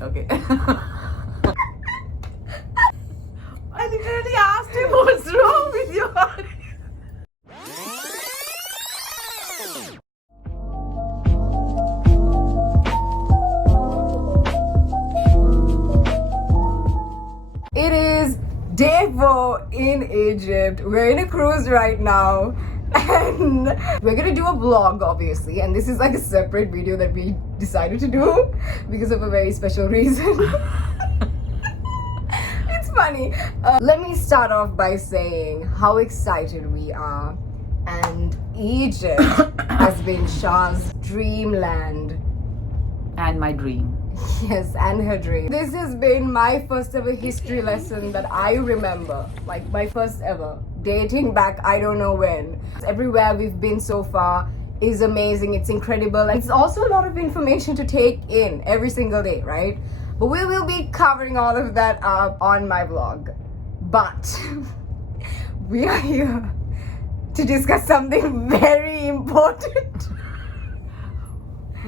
Okay. I literally asked him what's wrong with your heart. It is day 4 in Egypt. We're in a cruise right now. And we're gonna do a vlog, obviously, and this is like a separate video that we decided to do because of a very special reason. It's funny. Let me start off by saying how excited we are, and Egypt has been Shah's dreamland. And my dream. Yes, and her dream. This has been my first ever history lesson that I remember, like my first ever, dating back I don't know when. Everywhere we've been so far is amazing, it's incredible, and it's also a lot of information to take in every single day, right? But we will be covering all of that up on my vlog. But we are here to discuss something very important.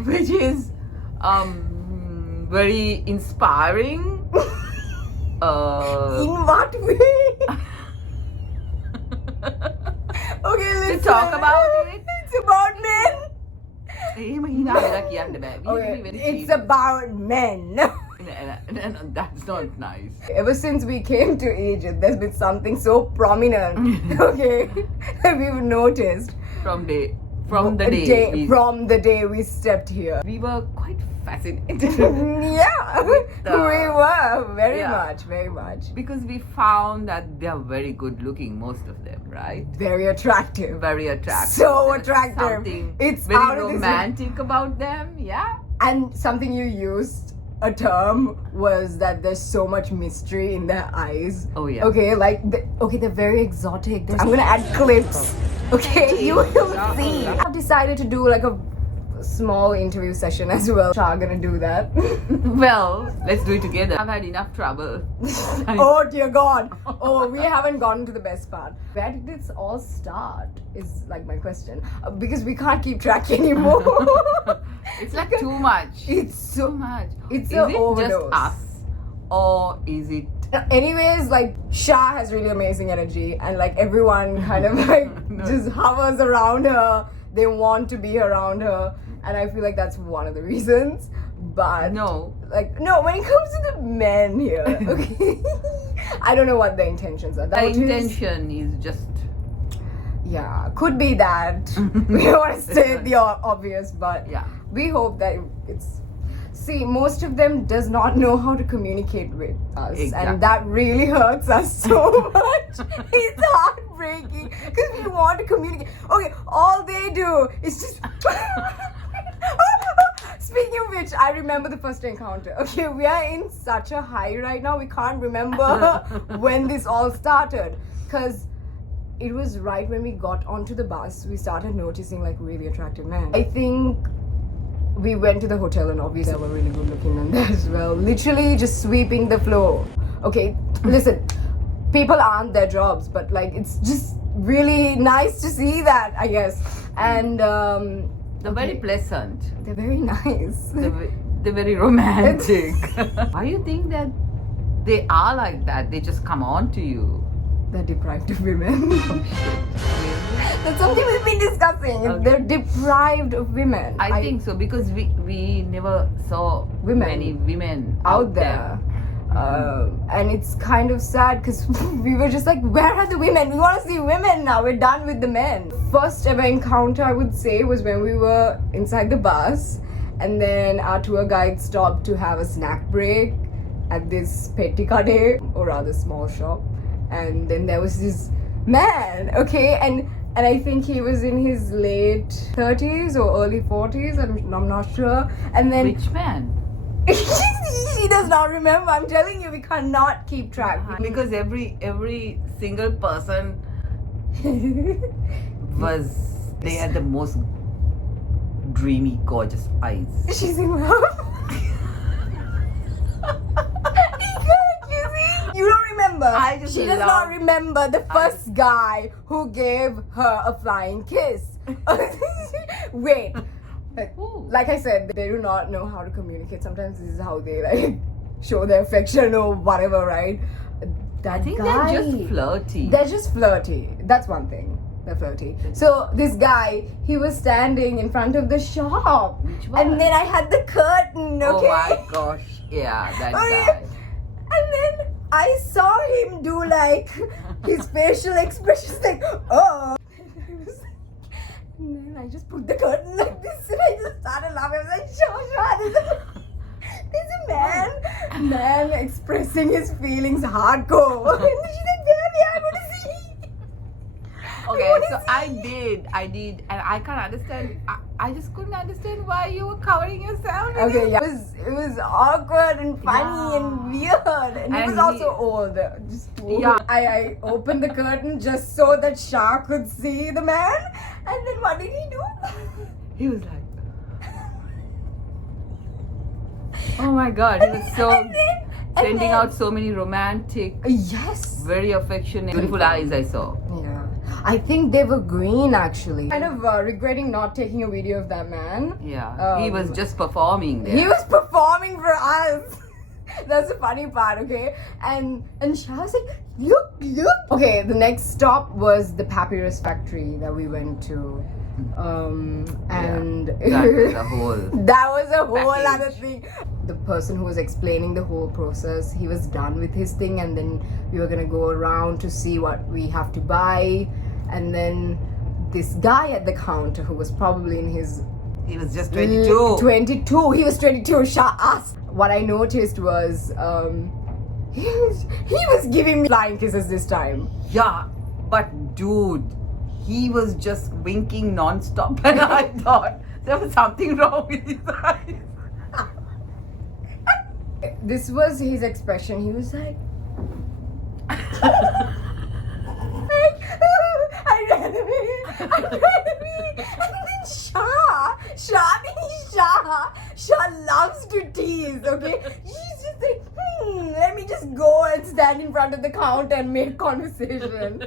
Which is very inspiring. In what way? Okay, let's talk about it. It's about men. Okay, It's about men. No, that's not nice. Ever since we came to Egypt, there's been something so prominent, okay, that we've noticed From the day we stepped here. we were quite fascinated. Yeah, we were very Yeah. much. Because we found that they are very good looking, most of them, right? Very attractive. Very attractive. So There's attractive. Something It's very out of this- romantic about them, yeah. And something you used, a term, was that there's so much mystery in their eyes. Oh, yeah. Okay, like, they're very exotic. I'm gonna add clips. Okay, you will see. I've decided to do like a small interview session as well. Shah gonna do that. Well, let's do it together. I've had enough trouble. Oh dear God. Oh, we haven't gotten to the best part. Where did this all start is like my question. Because we can't keep track anymore. It's like too much. It's so Too much. It's Is a it overdose. just us? Or is it Anyways, like Shah has really amazing energy, and like everyone kind of like just hovers around her. They want to be around her, and I feel like that's one of the reasons. But no? no, when it comes to the men here, okay, I don't know what the intentions are. The That is- intention is just yeah, could be that. We don't want to state the obvious, but yeah. we hope that it's. See, most of them does not know how to communicate with us, Exactly. and that really hurts us so much. It's heartbreaking because we want to communicate. Okay, all they do is just. Speaking of which, I remember the first encounter. Okay, we are in such a high right now. We can't remember when this all started, because it was right when we got onto the bus. We started noticing like really attractive men. I think we went to the hotel, and obviously there were really good looking men there as well. Literally just sweeping the floor. Okay, listen, people aren't their jobs, but like it's just really nice to see that, I guess. And They're very pleasant. they're very nice. They're very romantic. Why do you think that they are like that? They just come on to you. They're deprived of women. That's something we've been discussing. Okay. They're deprived of women. I think so, because we never saw many women out there. And it's kind of sad because we were just like, where are the women? We want to see women now. We're done with the men. First ever encounter, I would say, was when we were inside the bus, and then our tour guide stopped to have a snack break at this pettikade, or rather small shop. And then there was this man, okay, and I think he was in his late 30s or early 40s, I'm not sure. And then Which man? he does not remember. I'm telling you, we cannot keep track. Because every single person they had the most dreamy, gorgeous eyes. She's in love. You don't remember. She does not remember the first guy who gave her a flying kiss. Wait, Like I said, they do not know how to communicate. Sometimes this is how they like show their affection or whatever, right? That I think guy, they're just flirty. They're just flirty. That's one thing. They're flirty. So this guy, he was standing in front of the shop. Which one? And then I had the curtain, okay? Oh my gosh. Yeah, that Okay. guy. And then I saw him do like his facial expressions like, oh. And then I just put the curtain like this and I just started laughing. I was like, Shasha, there's a man expressing his feelings hardcore. And she's like, baby, I want to see. Okay, so I did, and I can't understand. I just couldn't understand why you were covering yourself. Okay, yeah. It was awkward and funny Yeah. and weird, and he And was also old. Just old. Yeah. I opened the curtain just so that Shah could see the man, and then what did he do? He was like, oh my god, he was so sending out so many romantic, Yes. very affectionate, beautiful eyes I saw. Yeah. I think they were green actually. Kind of regretting not taking a video of that man. Yeah, he was just performing there. He was performing for us. That's the funny part, okay? And Shah was like, look. Okay, the next stop was the papyrus factory that we went to. And that was a whole that was a whole package. other thing. The person who was explaining the whole process, he was done with his thing, and then we were gonna go around to see what we have to buy. And then this guy at the counter who was probably in his He was just 22. 22. He was 22. Shah asked. What I noticed was he was giving me flying kisses this time. Yeah, but dude, he was just winking non-stop and I thought there was something wrong with his eyes. This was his expression. He was like, I ran away. And then Shah loves to tease, okay? She's just like, let me just go and stand in front of the counter and make conversation.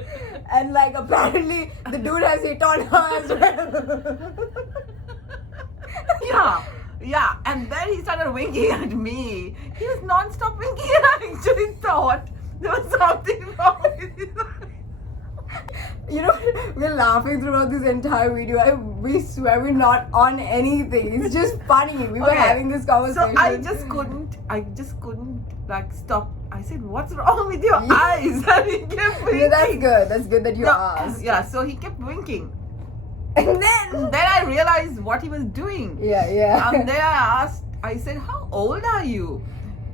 And like, apparently, the dude has hit on her as well. Yeah, and then he started winking at me. He was non-stop winking and I actually thought there was something wrong with his eyes. You know, we're laughing throughout this entire video. We swear we're not on anything. It's just funny. We were Okay, having this conversation. So I just couldn't like stop. I said, what's wrong with your eyes? And he kept winking. Yeah, that's good. That's good that you No, asked. Yeah, so he kept winking. And then I realized what he was doing. Yeah. And then I said, how old are you?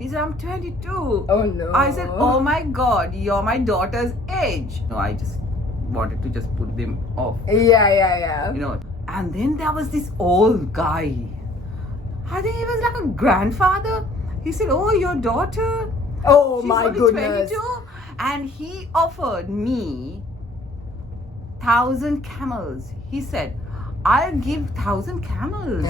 He said, I'm 22. Oh no. I said, oh my god, you're my daughter's age. No, I just wanted to just put them off. Yeah. You know. And then there was this old guy. I think he was like a grandfather. He said, oh, your daughter? Oh She's my only goodness. 22. And he offered me 1,000 camels. He said, I'll give 1,000 camels.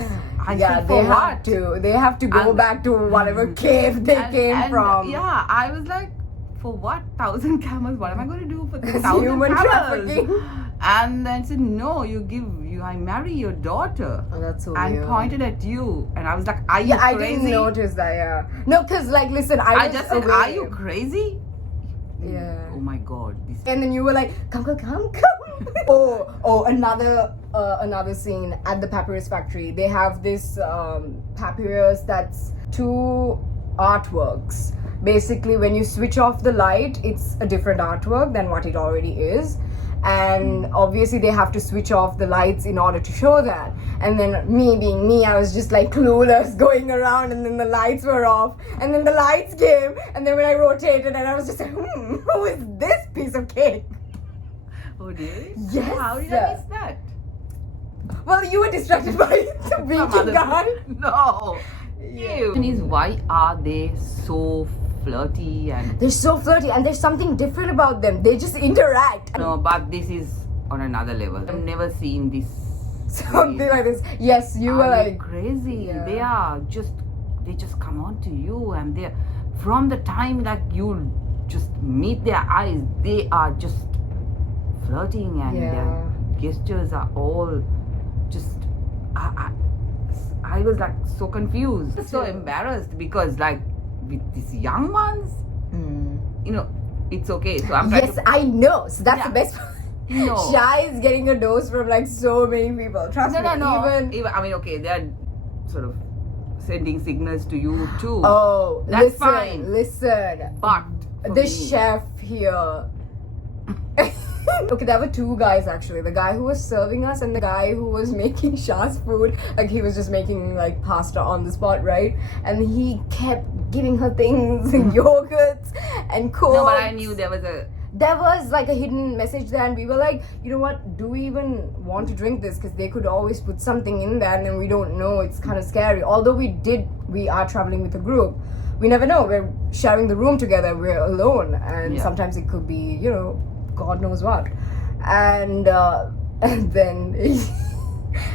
I Yeah, said, they for have what? to. They have to go And- back to whatever cave they came from. Yeah, I was like, for what? 1,000 camels? What am I going to do for It's 1,000 human camels? trafficking. And then said, no, I marry your daughter. Oh, that's so And weird. pointed at you. And I was like, are you Yeah, I crazy? didn't notice that. Yeah. No, cause like, listen, I was just said, away. are you crazy? Yeah. Oh my god. This And then you were like, come. Another scene at the papyrus factory. They have this papyrus that's 2 artworks. Basically, when you switch off the light, it's a different artwork than what it already is. And obviously they have to switch off the lights in order to show that. And then me being me, I was just like clueless going around, and then the lights were off, and then the lights came, and then when I rotated, and I was just like, who is this piece of cake? Oh, really? Yes. How did I miss that? Well, you were distracted by the Some winking other- guy. No. Yeah. Ew. And is why are they so flirty and They're so flirty, and there's something different about them. They just interact. no, but this is on another level. I've never seen this. Something like this. Yes, you were Are you like, crazy. Yeah. They just come on to you, and they're from the time that you just meet their eyes, they are just flirting, and Yeah. their gestures are all just I was like so confused, so embarrassed because like with these young ones, you know, it's okay. So I'm trying Yes, I know. So that's Yeah. the best part. No. Shy is getting a dose from like so many people. Trust me. Even I mean, okay, they're sort of sending signals to you too. oh, That's fine. Listen. But for The me- chef here. Okay, there were two guys actually. The guy who was serving us and the guy who was making Shah's food. Like he was just making like pasta on the spot, right? And he kept giving her things, yogurts and cokes. No, but I knew there was like a hidden message there, and we were like, you know what? Do we even want to drink this? Because they could always put something in there, and then we don't know. It's kind of scary. Although we are traveling with a group. We never know. We're sharing the room together. We're alone, and Yeah. sometimes it could be, you know, God knows what. And then,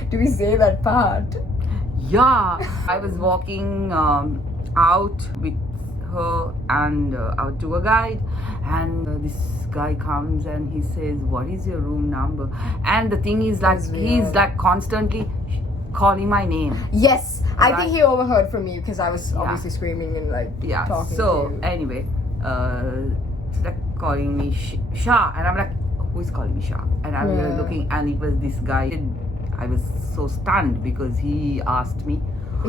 do we say that part? Yeah, I was walking out with her and our tour guide, and this guy comes and he says, "What is your room number?" And the thing is, like, That's he's weird. like constantly calling my name. Yes, I Right. think he overheard from you because I was obviously screaming and like Yeah. talking So to you. anyway, he's like calling me Shah, and I'm like, "Who is calling me Shah?" And I was Yeah. looking, and it was this guy. I was so stunned because he asked me,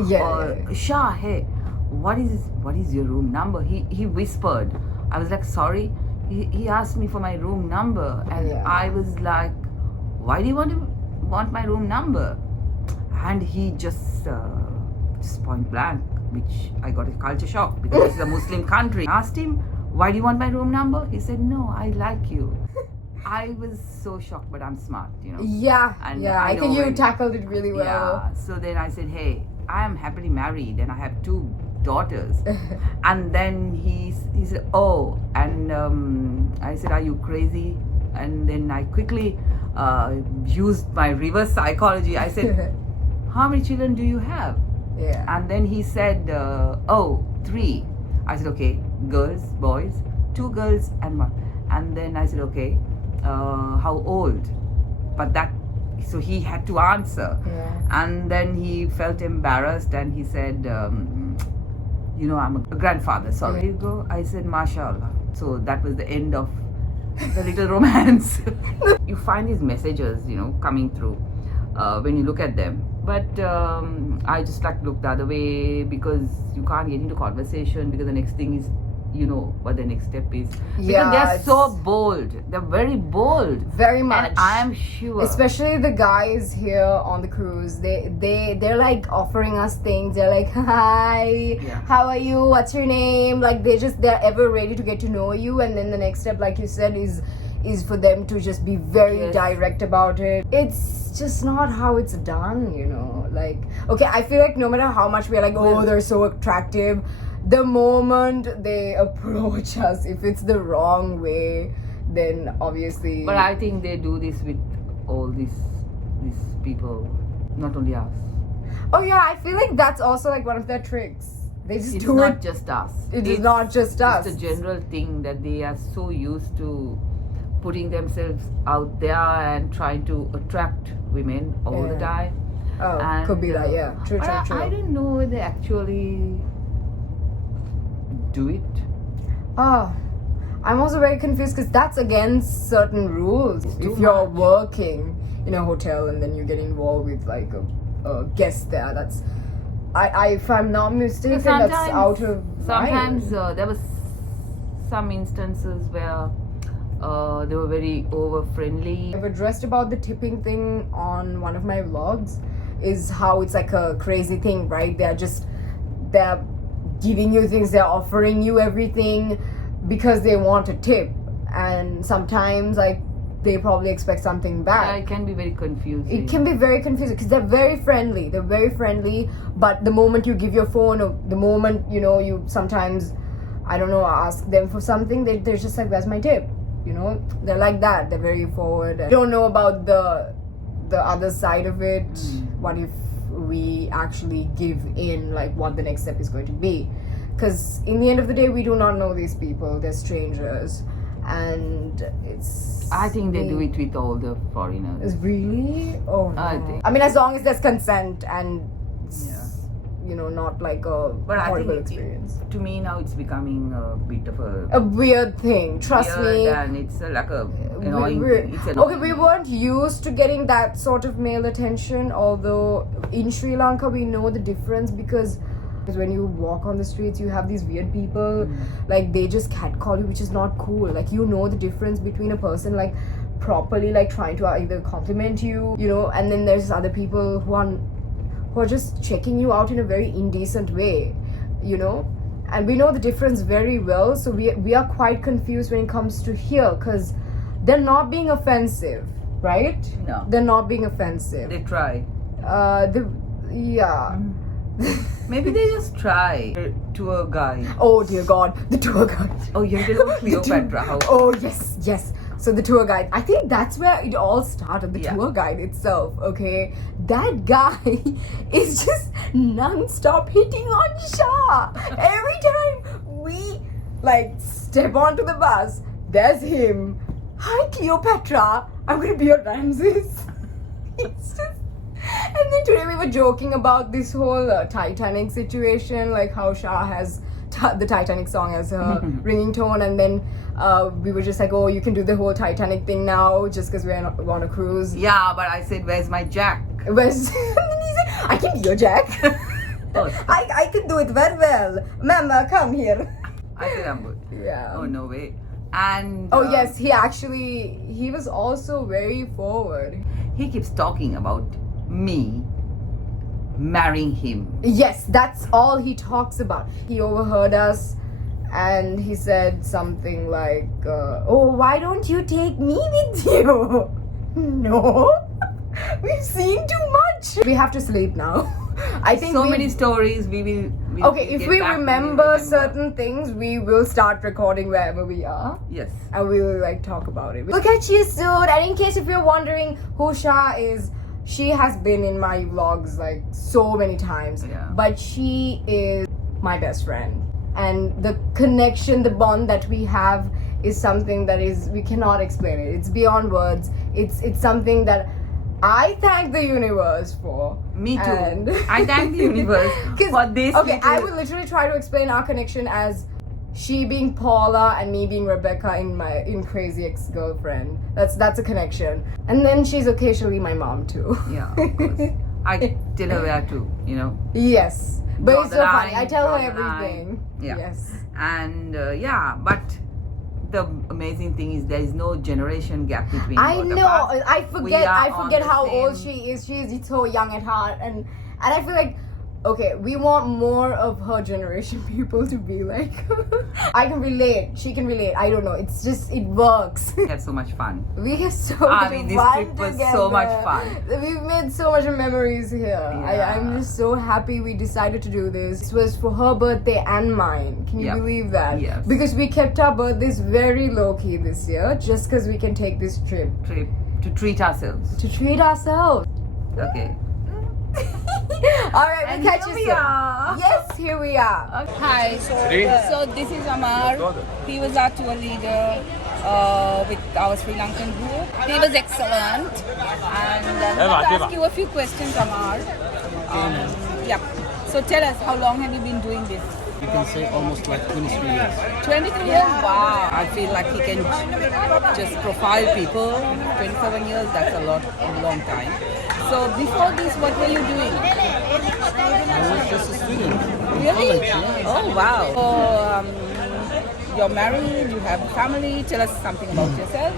Yeah. Shah, hey, what is your room number? He whispered. I was like, sorry. He asked me for my room number, and Yeah. I was like, why do you want my room number? And he just point blank, which I got a culture shock because this is a Muslim country. I asked him, why do you want my room number? He said, no, I like you. I was so shocked, but I'm smart, you know. Yeah, And yeah. I I think know you when- tackled it really well. Yeah. So then I said, hey, I am happily married and I have 2 daughters. And then he said, oh, and I said, are you crazy? And then I quickly used my reverse psychology. I said, how many children do you have? Yeah. And then he said, oh, 3. I said, okay, girls, boys, 2 girls and 1. And then I said, okay, how old? But so he had to answer. Yeah. And then he felt embarrassed and he said, you know, I'm a grandfather, sorry. There you go. I said, mashallah. So that was the end of the little romance. You find these messages, you know, coming through when you look at them. But I just like look the other way because you can't get into conversation because the next thing is, you know what the next step is. Because Yeah, they're it's- so bold. They're very bold. Very much. And I am sure. Especially the guys here on the cruise, they're like offering us things. They're like, hi, Yeah. how are you? What's your name? Like they're ever ready to get to know you. And then the next step, like you said, is for them to just be very Yes. direct about it. It's just not how it's done, you know. Like, okay, I feel like no matter how much we're like, oh, they're so attractive, the moment they approach us, if it's the wrong way, then obviously. But I think they do this with all these people, not only us. Oh yeah, I feel like that's also like one of their tricks. They just It's do not it. just us. It is It's not just us. It's a general thing that they are so used to putting themselves out there and trying to attract women all the Yeah. time. Oh, And, could be that. Yeah, true, but true, true. I don't know if they actually do it. Oh, I'm also very confused because that's against certain rules. too If you're much. working in a hotel and then you get involved with like a guest there, that's. If I'm not mistaken, that's out of Sometimes line. there was some instances where they were very over friendly. I've addressed about the tipping thing on one of my vlogs, is how it's like a crazy thing, right? They're giving you things, they're offering you everything because they want a tip, and sometimes like they probably expect something back. It can be very confusing. It can be very confusing because they're very friendly, but the moment you give your phone, or the moment, you know, you sometimes, I don't know, ask them for something, they're just like, where's my tip? You know, they're like that. They're very forward. Don't know about the other side of it. What if we actually give in, like what the next step is going to be? Because in the end of the day, we do not know these people. They're strangers, and it's. I think they do it with all the foreigners. Is really? Oh no. I think. I mean, as long as there's consent and it's not like a But I horrible think experience. to me now it's becoming a bit of A weird thing, trust weird me. and it's like a annoying thing. It's Okay, annoying. we weren't used to getting that sort of male attention, although in Sri Lanka we know the difference because when you walk on the streets you have these weird people like they just catcall you, which is not cool. Like the difference between a person like properly like trying to either compliment you, and then there's other people who are just checking you out in a very indecent way, and we know the difference very well, so we are quite confused when it comes to here because they're not being offensive, right? No. They're not being offensive. They try. Yeah. Maybe they just try. Tour guide. Oh dear God, the tour guide. Oh, you did on Cleopatra. How? Oh yes. So the tour guide, I think that's where it all started, the Yeah. tour guide itself, okay? That guy is just non-stop hitting on Shah. Every time we step onto the bus, there's him. Hi Cleopatra, I'm gonna be your Ramses. It's just... And then today we were joking about this whole Titanic situation, like how Shah has the Titanic song as her ringing tone, and then we were just like, oh, you can do the whole Titanic thing now just because we're on a cruise. Yeah, but I said, where's my jack? And then he said, I can be your Jack. Oh. I can do it very well. Mama, come here. I said I'm good. Yeah. Oh, no way. And Oh yes, he was also very forward. he keeps talking about me marrying him. Yes, that's all he talks about. He overheard us and he said something like, oh, why don't you take me with you? No, we've seen too much. We have to sleep now. I think So many stories we'll Okay, if get we back when we remember certain things, we will start recording wherever we are. Yes. And we'll talk about it. We'll catch you soon. And in case if you're wondering who Shah is, she has been in my vlogs so many times. Yeah. But she is my best friend. And the connection, the bond that we have is something that we cannot explain it. It's beyond words. It's something that I thank the universe for. Me too. And I thank the universe 'Cause, for this. okay, I little- will literally try to explain our connection as she being Paula and me being Rebecca in Crazy Ex-Girlfriend. That's a connection. And then she's occasionally my mom too. Yeah, of course. I tell her where to, Yes. But Draw it's the so line, funny. I tell her draw the line. everything. Yeah. Yes. And but the amazing thing is there is no generation gap between I both of know. us. I forget on the how old same- she is. She is so young at heart, and I feel like, okay, we want more of her generation people to be like. I can relate. She can relate. I don't know. It's just it works. We had so much fun. We had so I much mean, this fun trip was together. so much fun. We've made so much memories here. Yeah. I'm just so happy we decided to do this. This was for her birthday and mine. Can you Yeah. believe that? Yes. Because we kept our birthdays very low key this year, just because we can take this trip Trip to treat ourselves. to treat ourselves. Okay. All right, we'll And catch here you we soon. are. Yes, here we are. Hi. So this is Amar. He was our tour leader with our Sri Lankan group. He was excellent. And I'd like to ask you a few questions, Amar. Yeah. So tell us, how long have you been doing this? You can say almost like 23 years. 23 years? Wow. I feel like he can just profile people. 27 years, that's a long time. So before this, what were you doing? I was just a student in Really? college. Yeah. Oh, wow. So, you're married, you have a family. Tell us something about yourself.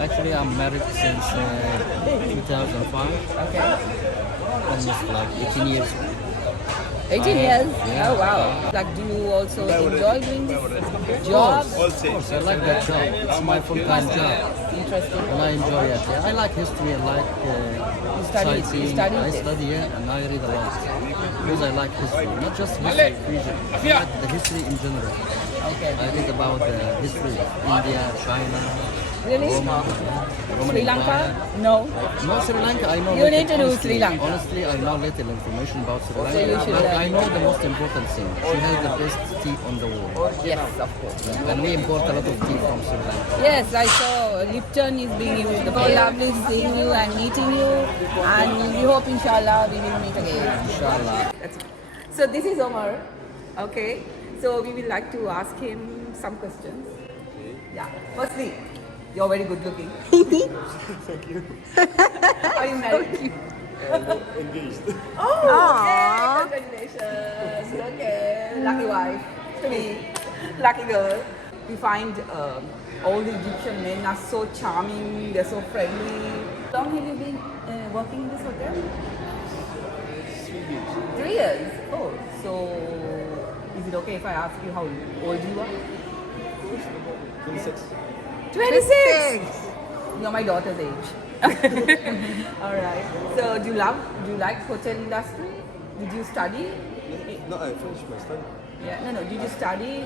Actually, I'm married since 2005. Okay. Almost like 18 years. 18 years? Yeah. Oh, wow. Like, do you also enjoy doing this job? Of course, I like that job. It's my full-time job. Interesting. And I enjoy it. Yeah, I like history. I like study sightseeing. it. I study it and I read a lot. Because I like history. Not just history, region. I like the history in general. Okay. I read about history, India, China, Really? Roma, Roman Sri Lanka? Empire. No. No, Sri Lanka, I know. You little, need to do honestly. Sri Lanka. Honestly, I know little information about Sri Lanka. you should but learn. I know the most important thing. She has the best tea on the world. Yes, of course. And we import a lot of tea from Sri Lanka. Yes, I saw Lipton is being used. So lovely seeing you and meeting you, and we hope inshallah we will meet again. Inshallah. So this is Omar. Okay. So we will like to ask him some questions. Yeah. Firstly, you're very good looking. Thank you. Are you married? Engaged. Oh, okay. Congratulations. Okay. Lucky wife to me. Lucky girl. We find all the Egyptian men are so charming, they're so friendly. How long have you been working in this hotel? 3 years. Oh, so is it okay if I ask you how old you are? 26. 26. You're my daughter's age. All right. So do you like hotel industry? Did you study? No, I finished my study. Yeah. No. Did you study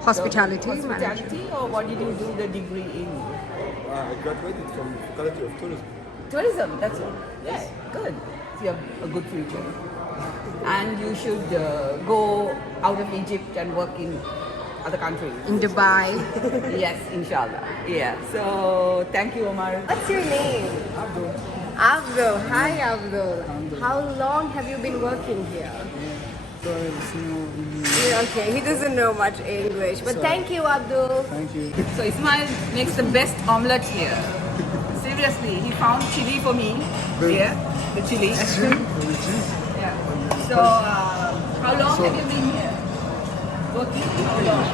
Hospitality hospitality, or what did you do the degree in? I graduated from Faculty of Tourism. Tourism. That's all. Yes. Good. So you have a good future. And you should go out of Egypt and work in other countries. In Dubai. Yes, inshallah. Yeah. So thank you, Omar. What's your name? Abdul. Abdul. Hi, Abdul. How long have you been working here? Okay, he doesn't know much English, but thank you, Abdul. Thank you. So Ismail makes the best omelette here. Seriously, he found chili for me. Here, the chili. Yeah. So how long have you been here? Working? How long?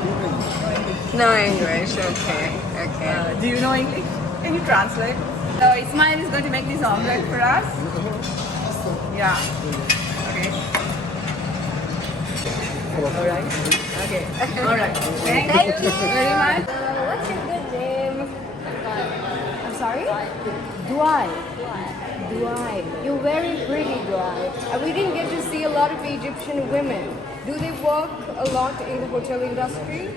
No English. Okay. Okay. Do you know English? Can you translate? So Ismail is going to make this omelette for us. Yeah. Okay. Alright. Okay. Alright. Thank you very much. What's your good name? I'm sorry? Duai. Duai. You're very pretty, Duai. And we didn't get to see a lot of Egyptian women. Do they work a lot in the hotel industry?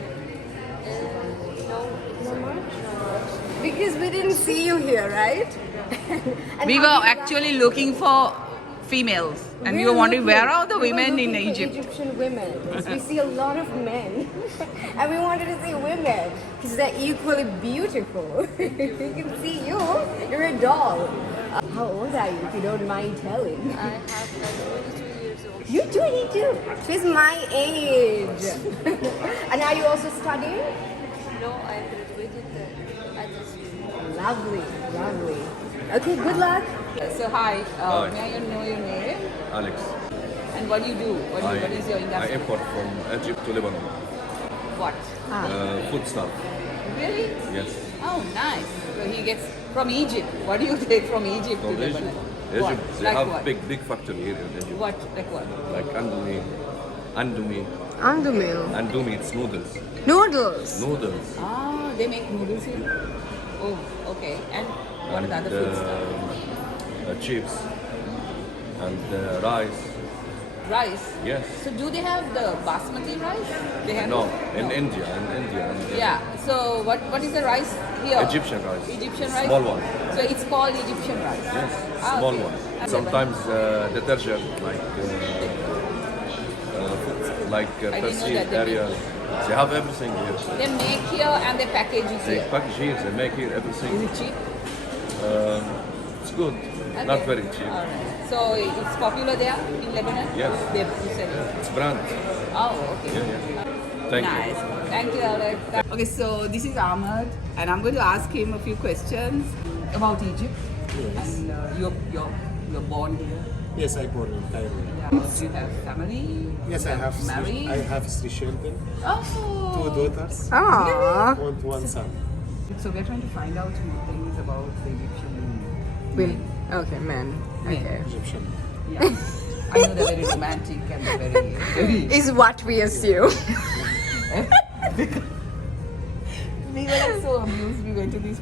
No much? Because we didn't see you here, right? And We how were do you actually looking for females, and we were wondering where are the women in Egypt. Egyptian women. We see a lot of men, and we wanted to see women because they're equally beautiful. We can see you. You're a doll. How old are you, if you don't mind telling? I have like 22 years old. You're 22. She's my age. And are you also studying? No, I graduated at this school. Lovely, lovely. Okay, good luck. So hi, Hi. may I know your name Alex. and what do you do? What is your I industry? import from Egypt to Lebanon. What? Food stuff. Really? Yes. Oh, nice. So he gets from Egypt. What do you take from Egypt From to Egypt. Lebanon? Egypt. What? They Like have what? big factory here in Egypt. What? Like what? Like andouille. Andumil. Andouille, it's noodles. Noodles. Noodles. Ah, they make noodles here. Oh, okay. And what are the other food stuff? Chips. And rice. Rice. Yes. So do they have the basmati rice? They have No, it? in India. And, Yeah. So what is the rice here? Egyptian rice. Egyptian rice. Small one. So it's called Egyptian rice. Yes, Ah, small okay. one. And Sometimes detergent like I didn't know Persil that they area. They have everything here. They make here and they package it They here. package here, they make here Is everything. it cheap? It's good, not Okay. very cheap. Alright. So it's popular there in Lebanon? Yes. They you said it. It's brand. Oh, okay. Yeah. Thank Nice. you. Thank you, Alex. Okay, so this is Ahmed, and I'm going to ask him a few questions about Egypt. Yes. And you're born here. Yes, I born in Cairo. Do you have family? Yes, You I have married. I have 3 children, Oh. 2 daughters, Aww. and 1 son. So we're trying to find out more things about the Egyptian Will. Okay, men. Okay. Egyptian. Yeah. I know they're very romantic and they're very. Is what we assume. We were like so amused. We went to this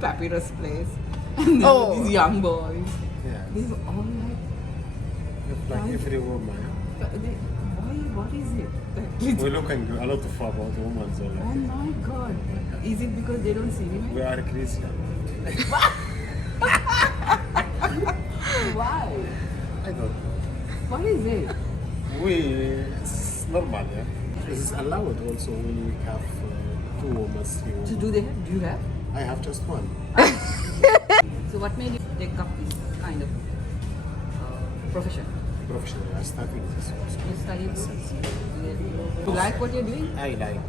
papyrus place, and there Oh. were these young boys. Yeah. They were all like, Like every woman. why What is it? We're looking a lot of about women. So Oh like, my god. Is it because they don't see women? we are Christian. Why? I don't know. What is it? It's normal, yeah. This is allowed also when we have two women. So do you have? I have just one. So what made you take up this kind of profession? Professional. I studied this also. You study this? You like what you're doing? I like.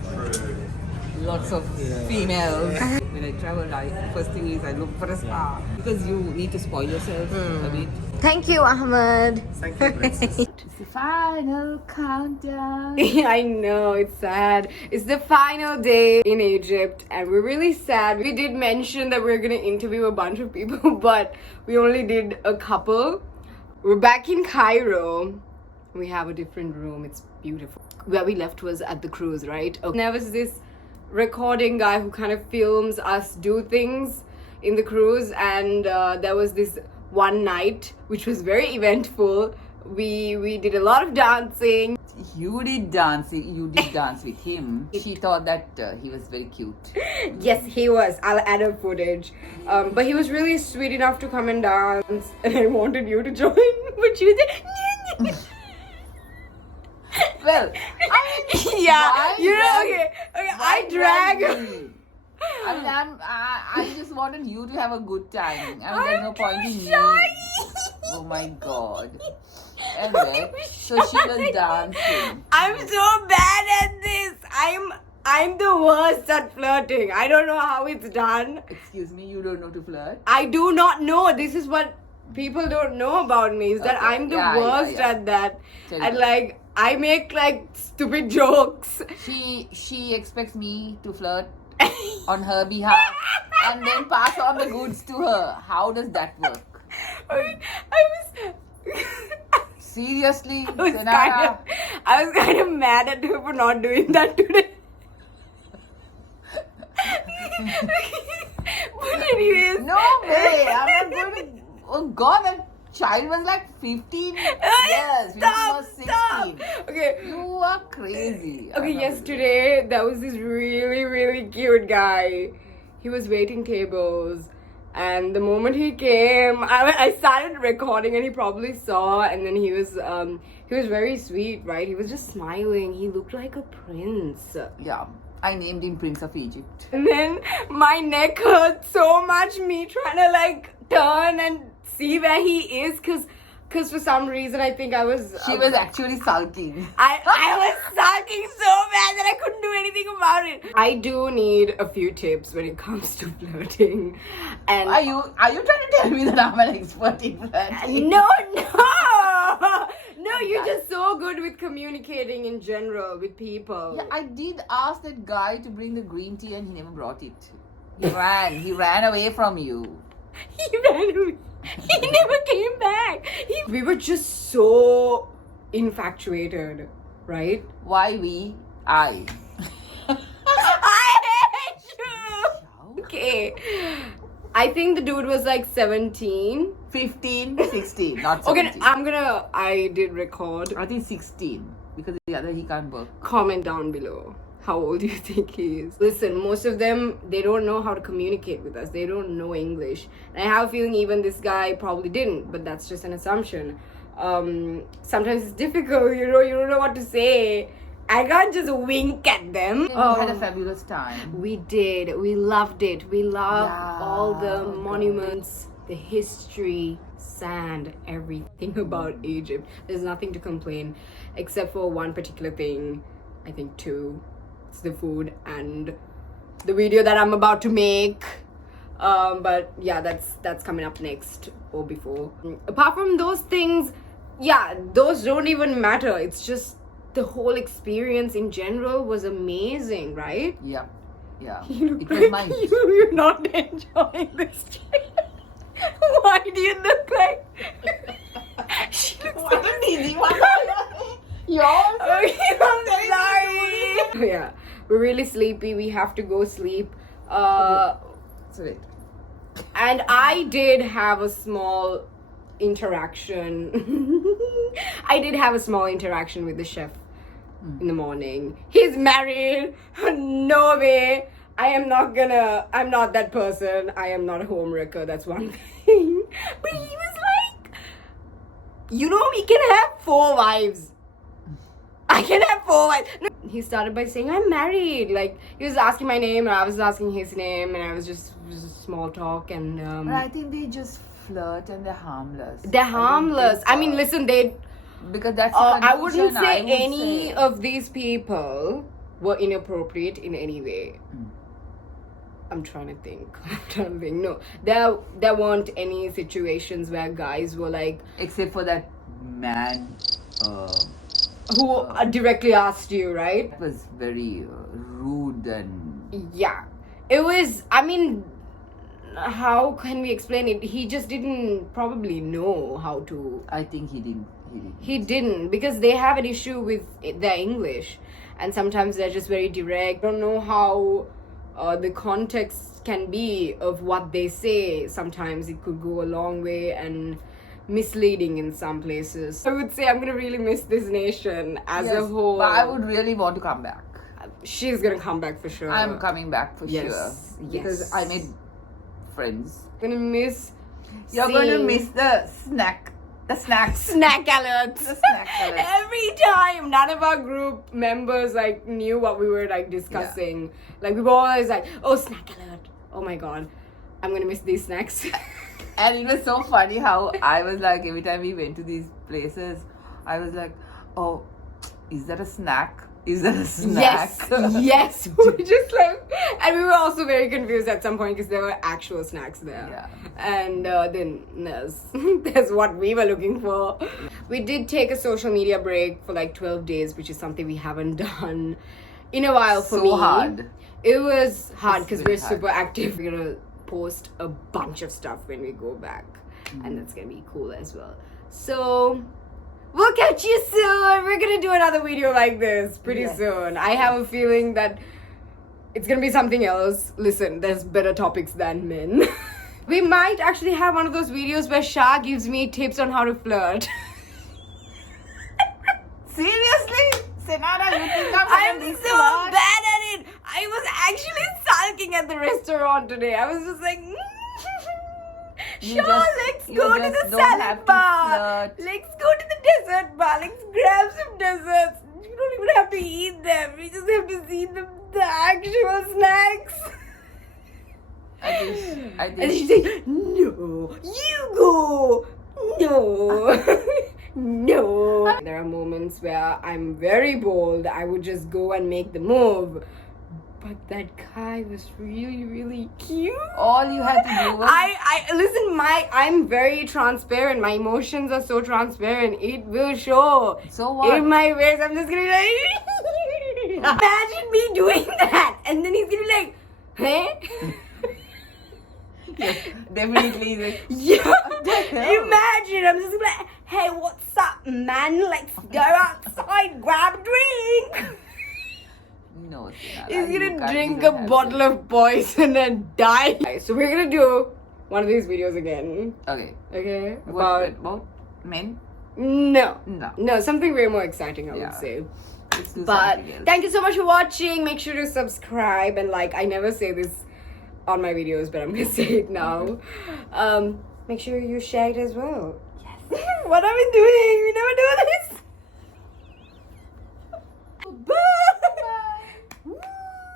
Lots of females. When I travel, first thing is I look for a spa because you need to spoil yourself a bit. Thank you, Ahmed. Thank you, princess. It's the final countdown. I know, it's sad. It's the final day in Egypt and we're really sad. We did mention that we're gonna interview a bunch of people, but we only did a couple. We're back in Cairo. We have a different room. It's beautiful. Where we left was at the cruise, right? Okay. There was this recording guy who kind of films us do things in the cruise, and there was this one night which was very eventful. We did a lot of dancing. You did dance with him. She thought that he was very cute. Yes, he was. I'll add a footage. But he was really sweet enough to come and dance, and I wanted you to join, but you did. Well, Yeah, why you know, drag- okay, why I drag. me? I mean, I just wanted you to have a good time. I mean, there's no point in me. Oh my god. Anyway, so she was dancing. I'm so bad at this. I'm the worst at flirting. I don't know how it's done. Excuse me, you don't know to flirt? I do not know. This is what people don't know about me, is that Okay, I'm the yeah, worst yeah. at that. Tell And me. like, I make like stupid jokes. She expects me to flirt on her behalf and then pass on the goods to her. How does that work? I Seriously, was Senara? I was kind of mad at her for not doing that today. But anyways. No way! I'm not going to. Oh god, that child was like 15 years. 15 or 16. Stop. Okay. You are crazy. Okay, yesterday there was this really cute guy. He was waiting tables, and the moment he came, I started recording, and he probably saw. And then he was very sweet, right? He was just smiling. He looked like a prince. Yeah, I named him Prince of Egypt. And then my neck hurt so much. Me trying to like turn and see where he is, cause for some reason I think I was. She was actually sulking. I was sulking so bad that I couldn't do anything about it. I do need a few tips when it comes to flirting. And Are you trying to tell me that I'm an expert in flirting? no, you're just so good with communicating in general with people. Yeah, I did ask that guy to bring the green tea and he never brought it. He ran away from you. He ran away. He never came back. We were just so infatuated, right? Why we? I. I hate you. Okay. I think the dude was like 17. 15, 16, not Okay, 17. I did record. I think 16 because the other he can't work. Comment down below. How old do you think he is? Listen, most of them, they don't know how to communicate with us. They don't know English. And I have a feeling even this guy probably didn't, but that's just an assumption. Sometimes it's difficult, you don't know what to say. I can't just wink at them. We had a fabulous time. We did. We loved it. We loved Yeah, all the God. monuments, the history, sand, everything about Egypt. There's nothing to complain except for one particular thing. I think two. It's the food and the video that I'm about to make. But yeah, that's coming up next or before. Apart from those things, yeah, those don't even matter. It's just the whole experience in general was amazing, right? Yeah. You look It was like my. you're not enjoying this trip. Why do you look like she looks like Yours? Okay, I'm sorry. Yeah, we're really sleepy. We have to go sleep. So wait. And I did have a small interaction. I did have a small interaction with the chef in the morning. He's married. No way. I'm not that person. I am not a homewrecker. That's one thing. But he was like, you know, we can have 4 wives. I can have 4 wives. No. He started by saying, I'm married. Like, he was asking my name and I was asking his name and I was just small talk and But I think they just flirt and they're harmless. they're harmless. I mean, listen, because that's the I wouldn't confusion, say I would any say. of these people were inappropriate in any way. I'm trying to think. No, there weren't any situations where guys were like, Except for that man. who directly asked you, right? It was very rude and Yeah. It was, I mean, how can we explain it? He just didn't probably know how to. I think he didn't. He didn't, because they have an issue with their English. And sometimes they're just very direct. I don't know how the context can be of what they say. Sometimes it could go a long way and misleading in some places. I would say I'm gonna really miss this nation as a whole. But I would really want to come back. She's gonna come back for sure. I'm coming back for Yes, sure. Because yes. I made friends. Gonna miss. You're going to seeing miss the snacks. snack alerts. The snack alerts. Every time none of our group members like knew what we were like discussing. Like we were always like, oh, snack alert. Oh my god, I'm gonna miss these snacks. And it was so funny how I was like, every time we went to these places, I was like, oh, is that a snack? Is that a snack? Yes. We just like, and we were also very confused at some point because there were actual snacks there. Yeah. And then there's what we were looking for. We did take a social media break for like 12 days, which is something we haven't done in a while for So me. hard. It was hard It's because very we're hard. super active. We're gonna post a bunch of stuff when we go back, and that's gonna be cool as well. So we'll catch you soon. We're gonna do another video like this pretty soon. I have a feeling that it's gonna be something else. Listen, there's better topics than men. We might actually have one of those videos where Shah gives me tips on how to flirt. Seriously? Senara, you think I'm so bad at it. I was actually sulking at the restaurant today. I was just like, You Shah, just- let's you go to just the don't have salad to bar. flirt. Let's go to the dessert bar. Let's grab some desserts. You don't even have to eat them. We just have to see the actual snacks. I And think she's like, no, you go. No. No. There are moments where I'm very bold. I would just go and make the move. But that guy was really, really cute. all you had to do was Listen, I'm very transparent. My emotions are so transparent. It will show. So what? In my face, I'm just gonna be like, imagine me doing that. And then he's gonna be like, huh? definitely like, Yeah. hell? Imagine, I'm just like, hey, what's up, man? Let's go outside, grab a drink. no, Senara, He's you gonna can't- you drink a don't have bottle to. of poison and die. So we're gonna do one of these videos again. Okay. Okay? About men? No. No. No, something way more exciting, I Yeah. would say. Let's do But something else. thank you so much for watching. Make sure to subscribe and like. I never say this on my videos, but I'm gonna say it now. Make sure you share it as well. Yes. What are we doing? We never do this. Bye.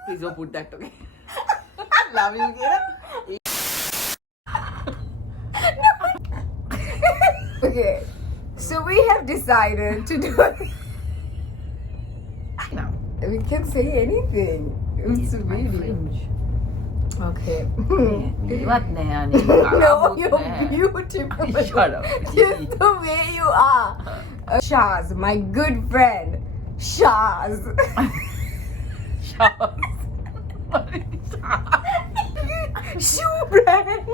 Please don't put that okay. Love you, Kira. Okay, so we have decided to do it. No. We can say anything. It's really. Okay. What No, you're beautiful. Shut up. Just the way you are. Shaz, my good friend. Shaz. What is Shoe brand.